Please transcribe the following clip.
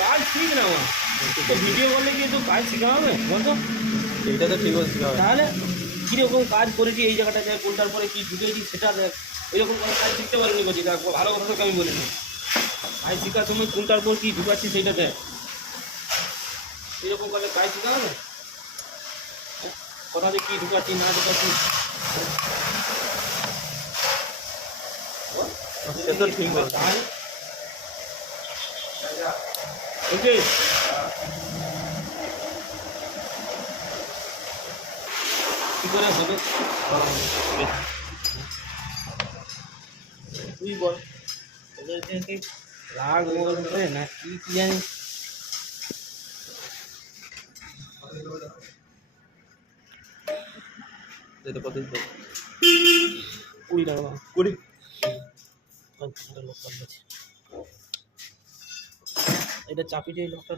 কাজ ঠিক না আমার ভিডিও করলে কি তো কাজ শেখা হবে বলতো? এইটা তো ঠিক বলছি। তাহলে কীরকম কাজ করেছি এই জায়গাটা দেখ, কোনটার পরে কী ঢুকেছি সেটা দেখ। এরকম করে কাজ শিখতে পারিনি বলছি, দেখ ভালো কথা তোকে আমি বলিনি। কাজ শেখার সময় কোনটার পর কী ঢুকাচ্ছি সেইটা দেখ। এরকম করে কাজ শেখা হবে? কোথাতে কী ঢুকাচ্ছি না ঢুকাচ্ছি সে তো ঠিক বলছি। ওকে কী করে হবে তুই বল, ওদের থেকে রাগ বলবে না কি কি জানি। এটা কত 20 টাকা 20 এটা চাপিয়ে লোকটা